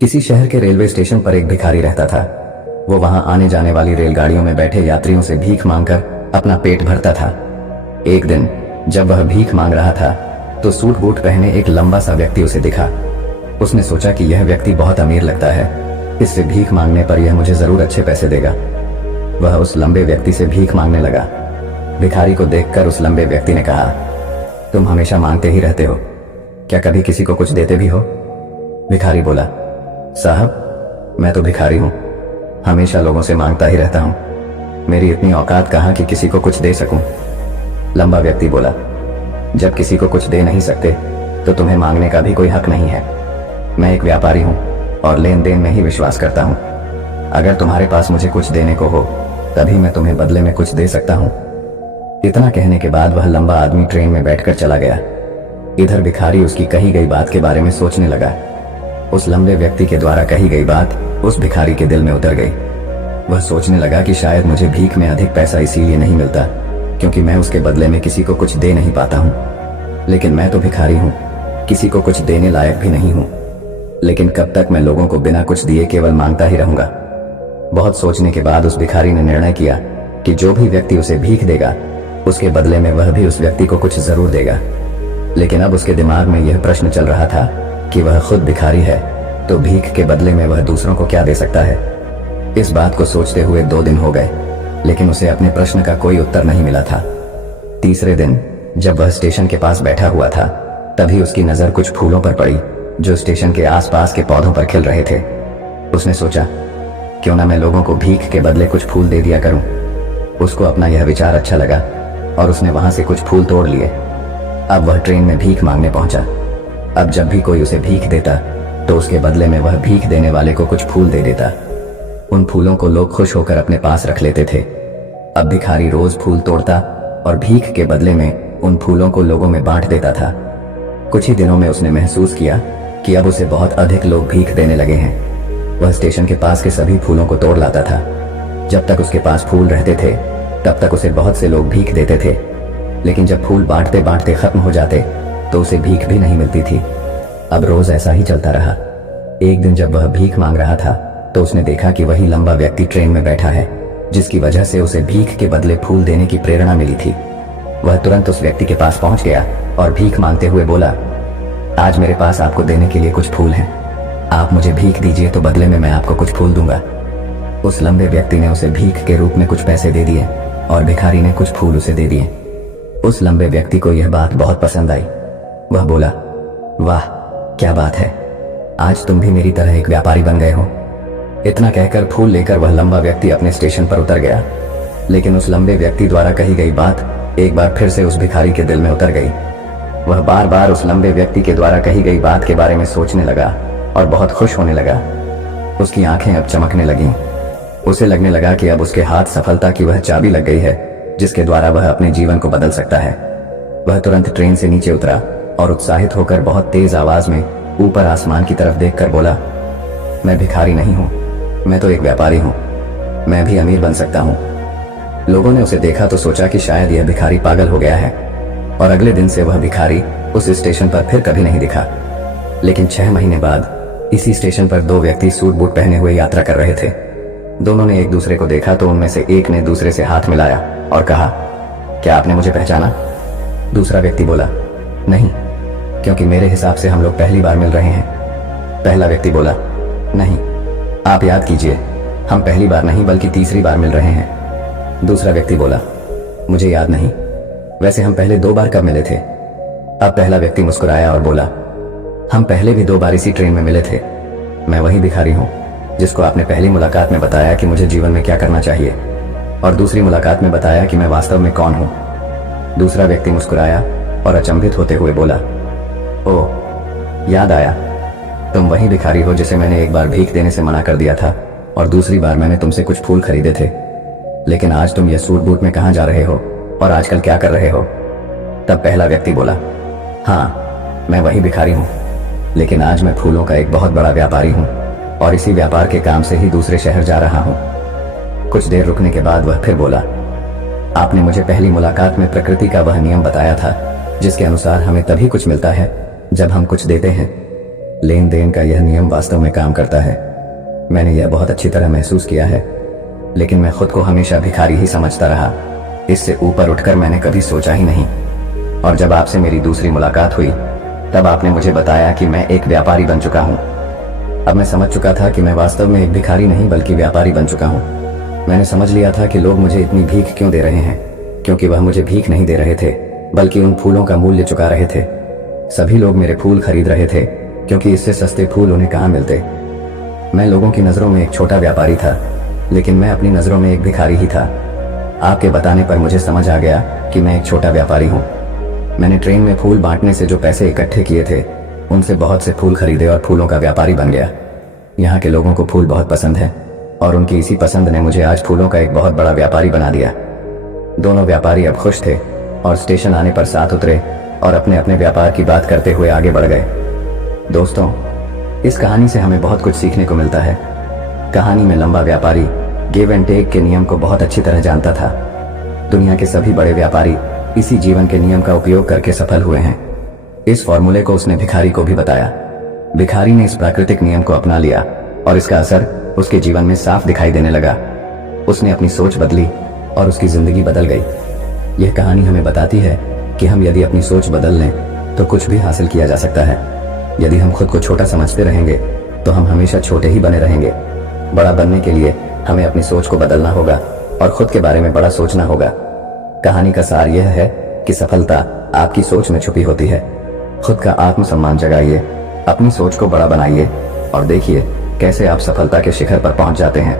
किसी शहर के रेलवे स्टेशन पर एक भिखारी रहता था। वो वहां आने जाने वाली रेलगाड़ियों में बैठे यात्रियों से भीख मांगकर अपना पेट भरता था। एक दिन जब वह भीख मांग रहा था तो सूट बूट पहने एक लंबा सा व्यक्ति उसे दिखा। उसने सोचा कि यह व्यक्ति बहुत अमीर लगता है, इससे भीख मांगने पर यह मुझे जरूर अच्छे पैसे देगा। वह उस लंबे व्यक्ति से भीख मांगने लगा। भिखारी को देखकर उस लंबे व्यक्ति ने कहा, तुम हमेशा मांगते ही रहते हो, क्या कभी किसी को कुछ देते भी हो? भिखारी बोला, साहब मैं तो भिखारी हूं, हमेशा लोगों से मांगता ही रहता हूं, मेरी इतनी औकात कहां कि किसी को कुछ दे सकूं। लंबा व्यक्ति बोला, जब किसी को कुछ दे नहीं सकते तो तुम्हें मांगने का भी कोई हक नहीं है। मैं एक व्यापारी हूं और लेन देन में ही विश्वास करता हूं। अगर तुम्हारे पास मुझे कुछ देने को हो तभी मैं तुम्हें बदले में कुछ दे सकता हूं। इतना कहने के बाद वह लंबा आदमी ट्रेन में बैठकर चला गया। इधर भिखारी उसकी कही गई बात के बारे में सोचने लगा। उस लंबे व्यक्ति के द्वारा कही गई बात उस भिखारी के दिल में उतर गई। वह सोचने लगा कि शायद मुझे भीख में अधिक पैसा इसीलिए नहीं मिलता क्योंकि मैं उसके बदले में किसी को कुछ दे नहीं पाता हूँ। लेकिन मैं तो भिखारी हूँ, किसी को कुछ देने लायक भी नहीं हूँ। लेकिन कब तक मैं लोगों को बिना कुछ दिए केवल मांगता ही रहूंगा। बहुत सोचने के बाद उस भिखारी ने निर्णय किया कि जो भी व्यक्ति उसे भीख देगा उसके बदले में वह भी उस व्यक्ति को कुछ जरूर देगा। लेकिन अब उसके दिमाग में यह प्रश्न चल रहा था कि वह खुद भिखारी है तो भीख के बदले में वह दूसरों को क्या दे सकता है। इस बात को सोचते हुए 2 दिन हो गए लेकिन उसे अपने प्रश्न का कोई उत्तर नहीं मिला था। तीसरे दिन जब वह स्टेशन के पास बैठा हुआ था तभी उसकी नजर कुछ फूलों पर पड़ी जो स्टेशन के आसपास के पौधों पर खिल रहे थे। उसने सोचा, क्यों ना मैं लोगों को भीख के बदले कुछ फूल दे दिया करूं। उसको अपना यह विचार अच्छा लगा और उसने वहां से कुछ फूल तोड़ लिए। अब वह ट्रेन में भीख मांगने पहुंचा। अब जब भी कोई उसे भीख देता तो उसके बदले में वह भीख देने वाले को कुछ फूल दे देता। उन फूलों को लोग खुश होकर अपने पास रख लेते थे। अब भिखारी रोज फूल तोड़ता और भीख के बदले में उन फूलों को लोगों में बांट देता था। कुछ ही दिनों में उसने महसूस किया कि अब उसे बहुत अधिक लोग भीख देने लगे हैं। वह स्टेशन के पास के सभी फूलों को तोड़ लाता था। जब तक उसके पास फूल रहते थे तब तक उसे बहुत से लोग भीख देते थे। लेकिन जब फूल बांटते बांटते खत्म हो जाते तो उसे भीख भी नहीं मिलती थी। अब रोज ऐसा ही चलता रहा। एक दिन जब वह भीख मांग रहा था तो उसने देखा कि वही लंबा व्यक्ति ट्रेन में बैठा है जिसकी वजह से उसे भीख के बदले फूल देने की प्रेरणा मिली थी। वह तुरंत उस व्यक्ति के पास पहुंच गया और भीख मांगते हुए बोला, आज मेरे पास आपको देने के लिए कुछ फूल हैं, आप मुझे भीख दीजिए तो बदले में मैं आपको कुछ फूल दूंगा। उस लंबे व्यक्ति ने उसे भीख के रूप में कुछ पैसे दे दिए और भिखारी ने कुछ फूल उसे दे दिए। उस लंबे व्यक्ति को यह बात बहुत पसंद आई। वह बोला, वाह क्या बात है, आज तुम भी मेरी तरह एक व्यापारी बन गए हो। इतना कहकर फूल लेकर वह लंबा व्यक्ति अपने स्टेशन पर उतर गया। लेकिन उस लंबे व्यक्ति द्वारा कही गई बात एक बार फिर से उस भिखारी के दिल में उतर गई। वह बार बार उस लंबे व्यक्ति के द्वारा कही गई बात के बारे में सोचने लगा और बहुत खुश होने लगा। उसकी आंखें अब चमकने लगीं। उसे लगने लगा कि अब उसके हाथ सफलता की वह चाबी लग गई है जिसके द्वारा वह अपने जीवन को बदल सकता है। वह तुरंत ट्रेन से नीचे उतरा और उत्साहित होकर बहुत तेज आवाज में ऊपर आसमान की तरफ देखकर बोला, मैं भिखारी नहीं हूं, मैं तो एक व्यापारी हूं, मैं भी अमीर बन सकता हूं। लोगों ने उसे देखा तो सोचा कि शायद यह भिखारी पागल हो गया है और अगले दिन से वह भिखारी उस स्टेशन पर फिर कभी नहीं दिखा। लेकिन 6 महीने बाद इसी स्टेशन पर 2 व्यक्ति सूट बूट पहने हुए यात्रा कर रहे थे। दोनों ने एक दूसरे को देखा तो उनमें से एक ने दूसरे से हाथ मिलाया और कहा, क्या आपने मुझे पहचाना? दूसरा व्यक्ति बोला, नहीं, क्योंकि मेरे हिसाब से हम लोग पहली बार मिल रहे हैं। पहला व्यक्ति बोला, नहीं, आप याद कीजिए, हम पहली बार नहीं बल्कि तीसरी बार मिल रहे हैं। दूसरा व्यक्ति बोला, मुझे याद नहीं, वैसे हम पहले 2 बार कब मिले थे? अब पहला व्यक्ति मुस्कुराया और बोला, हम पहले भी 2 बार इसी ट्रेन में मिले थे। मैं वही भिखारी हूँ जिसको आपने पहली मुलाकात में बताया कि मुझे जीवन में क्या करना चाहिए और दूसरी मुलाकात में बताया कि मैं वास्तव में कौन हूँ। दूसरा व्यक्ति मुस्कुराया और अचंभित होते हुए बोला, ओह, याद आया, तुम वही भिखारी हो जिसे मैंने एक बार भीख देने से मना कर दिया था और दूसरी बार मैंने तुमसे कुछ फूल खरीदे थे। लेकिन आज तुम ये सूट बूट में कहाँ जा रहे हो और आजकल क्या कर रहे हो? तब पहला व्यक्ति बोला, हाँ, मैं वही भिखारी हूँ, लेकिन आज मैं फूलों का एक बहुत बड़ा व्यापारी हूँ और इसी व्यापार के काम से ही दूसरे शहर जा रहा हूँ। कुछ देर रुकने के बाद वह फिर बोला, आपने मुझे पहली मुलाकात में प्रकृति का वह नियम बताया था जिसके अनुसार हमें तभी कुछ मिलता है जब हम कुछ देते हैं। लेन देन का यह नियम वास्तव में काम करता है। मैंने यह बहुत अच्छी तरह महसूस किया है, लेकिन मैं खुद को हमेशा भिखारी ही समझता रहा। इससे ऊपर उठकर मैंने कभी सोचा ही नहीं। और जब आपसे मेरी दूसरी मुलाकात हुई, तब आपने मुझे बताया कि मैं एक व्यापारी बन चुका हूँ। अब मैं समझ चुका था कि मैं वास्तव में एक भिखारी नहीं बल्कि व्यापारी बन चुका हूँ। मैंने समझ लिया था कि लोग मुझे इतनी भीख क्यों दे रहे हैं, क्योंकि वह मुझे भीख नहीं दे रहे थे बल्कि उन फूलों का मूल्य चुका रहे थे। सभी लोग मेरे फूल खरीद रहे थे क्योंकि इससे सस्ते फूल उन्हें कहाँ मिलते। मैं लोगों की नज़रों में एक छोटा व्यापारी था, लेकिन मैं अपनी नज़रों में एक भिखारी ही था। आपके बताने पर मुझे समझ आ गया कि मैं एक छोटा व्यापारी हूँ। मैंने ट्रेन में फूल बांटने से जो पैसे इकट्ठे किए थे, उनसे बहुत से फूल खरीदे और फूलों का व्यापारी बन गया। यहाँ के लोगों को फूल बहुत पसंद है और उनकी इसी पसंद ने मुझे आज फूलों का एक बहुत बड़ा व्यापारी बना दिया। दोनों व्यापारी अब खुश थे और स्टेशन आने पर साथ उतरे और अपने अपने व्यापार की बात करते हुए आगे बढ़ गए। दोस्तों, इस कहानी से हमें बहुत कुछ सीखने को मिलता है। कहानी में लंबा व्यापारी गिव एंड टेक के नियम को बहुत अच्छी तरह जानता था। दुनिया के सभी बड़े व्यापारी इसी जीवन के नियम का उपयोग करके सफल हुए हैं। इस फॉर्मूले को उसने भिखारी को भी बताया। भिखारी ने इस प्राकृतिक नियम को अपना लिया और इसका असर उसके जीवन में साफ दिखाई देने लगा। उसने अपनी सोच बदली और उसकी जिंदगी बदल गई। यह कहानी हमें बताती है कि हम यदि अपनी सोच बदल लें तो कुछ भी हासिल किया जा सकता है। यदि हम खुद को छोटा समझते रहेंगे तो हम हमेशा छोटे ही बने रहेंगे। बड़ा बनने के लिए हमें अपनी सोच को बदलना होगा और खुद के बारे में बड़ा सोचना होगा। कहानी का सार यह है कि सफलता आपकी सोच में छुपी होती है। खुद का आत्मसम्मान जगाइए, अपनी सोच को बड़ा बनाइए और देखिए कैसे आप सफलता के शिखर पर पहुंच जाते हैं।